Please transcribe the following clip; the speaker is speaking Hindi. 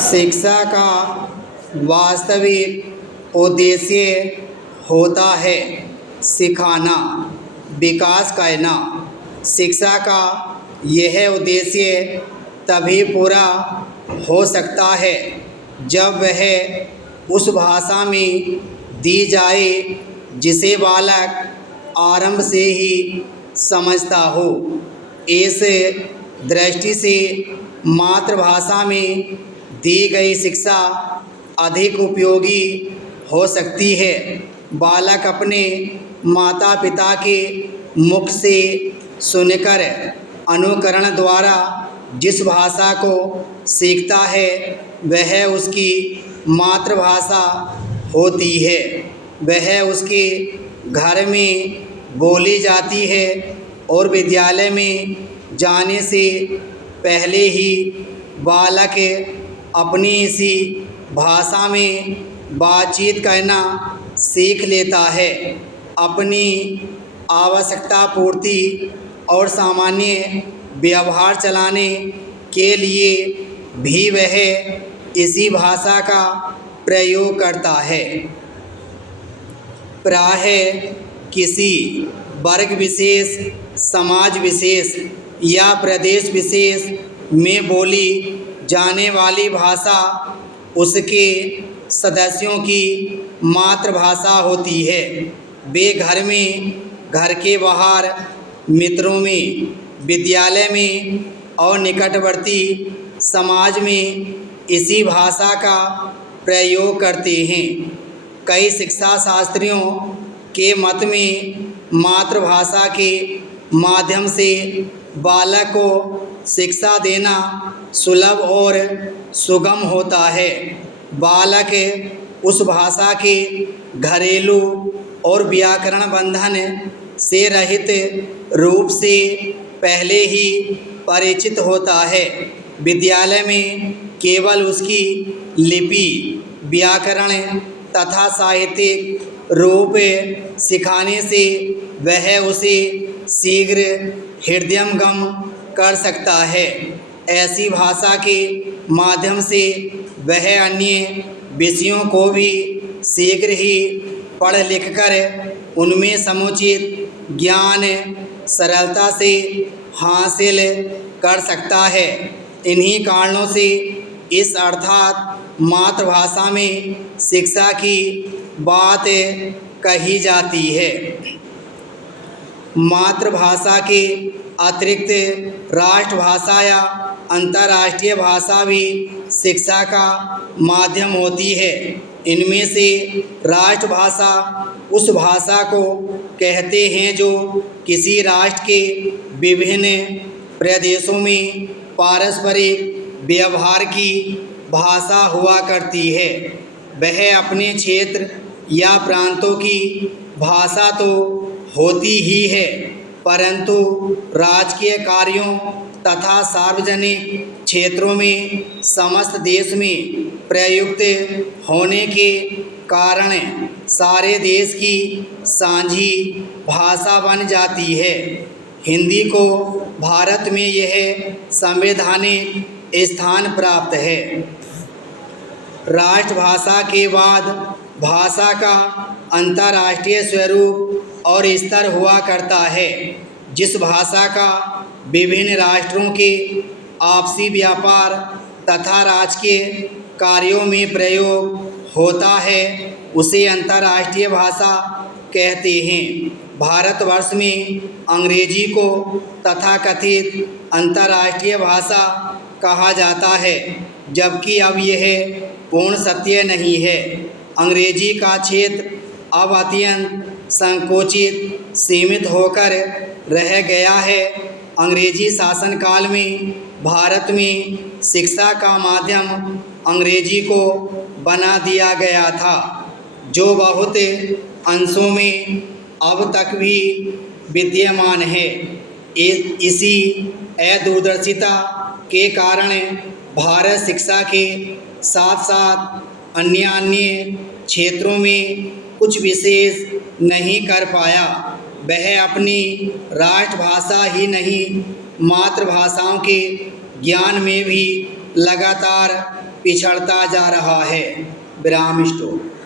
शिक्षा का वास्तविक उद्देश्य होता है सिखाना, विकास करना। शिक्षा का यह उद्देश्य तभी पूरा हो सकता है जब वह उस भाषा में दी जाए जिसे बालक आरंभ से ही समझता हो। इस दृष्टि से मातृभाषा में दी गई शिक्षा अधिक उपयोगी हो सकती है। बालक अपने माता पिता के मुख से सुनकर अनुकरण द्वारा जिस भाषा को सीखता है वह उसकी मातृभाषा होती है। वह उसके घर में बोली जाती है और विद्यालय में जाने से पहले ही बालक अपनी इसी भाषा में बातचीत करना सीख लेता है। अपनी आवश्यकता पूर्ति और सामान्य व्यवहार चलाने के लिए भी वह इसी भाषा का प्रयोग करता है। प्रायः किसी वर्ग विशेष, समाज विशेष या प्रदेश विशेष में बोली जाने वाली भाषा उसके सदस्यों की मातृभाषा होती है। वे घर में, घर के बाहर, मित्रों में, विद्यालय में और निकटवर्ती समाज में इसी भाषा का प्रयोग करते हैं। कई शिक्षा शास्त्रियों के मत में मातृभाषा के माध्यम से बालक को शिक्षा देना सुलभ और सुगम होता है। बालक उस भाषा के घरेलू और व्याकरण बंधन से रहित रूप से पहले ही परिचित होता है। विद्यालय में केवल उसकी लिपि, व्याकरण तथा साहित्यिक रूप सिखाने से वह उसे शीघ्र हृदयंगम कर सकता है। ऐसी भाषा के माध्यम से वह अन्य विषयों को भी शीघ्र ही पढ़ लिख कर उनमें समुचित ज्ञान सरलता से हासिल कर सकता है। इन्हीं कारणों से इस अर्थात मातृभाषा में शिक्षा की बात कही जाती है। मातृभाषा के अतिरिक्त राष्ट्रभाषा या अंतर्राष्ट्रीय भाषा भी शिक्षा का माध्यम होती है। इनमें से राष्ट्रभाषा उस भाषा को कहते हैं जो किसी राष्ट्र के विभिन्न प्रदेशों में पारस्परिक व्यवहार की भाषा हुआ करती है। वह अपने क्षेत्र या प्रांतों की भाषा तो होती ही है, परंतु राजकीय कार्यों तथा सार्वजनिक क्षेत्रों में समस्त देश में प्रयुक्त होने के कारण सारे देश की साझी भाषा बन जाती है। हिंदी को भारत में यह संवैधानिक स्थान प्राप्त है। राष्ट्रभाषा के बाद भाषा का अंतर्राष्ट्रीय स्वरूप और स्तर हुआ करता है। जिस भाषा का विभिन्न राष्ट्रों के आपसी व्यापार तथा राजकीय कार्यों में प्रयोग होता है उसे अंतर्राष्ट्रीय भाषा कहते हैं। भारतवर्ष में अंग्रेजी को तथाकथित अंतर्राष्ट्रीय भाषा कहा जाता है, जबकि अब यह पूर्ण सत्य नहीं है। अंग्रेजी का क्षेत्र अब अत्यंत संकोचित सीमित होकर रह गया है। अंग्रेजी शासन काल में भारत में शिक्षा का माध्यम अंग्रेजी को बना दिया गया था, जो बहुत अंशों में अब तक भी विद्यमान है। इसी अदूरदर्शिता के कारण भारत शिक्षा के साथ साथ अन्य क्षेत्रों में कुछ विशेष नहीं कर पाया। वह अपनी राष्ट्रभाषा ही नहीं, मातृभाषाओं के ज्ञान में भी लगातार पिछड़ता जा रहा है। विराम स्टॉप।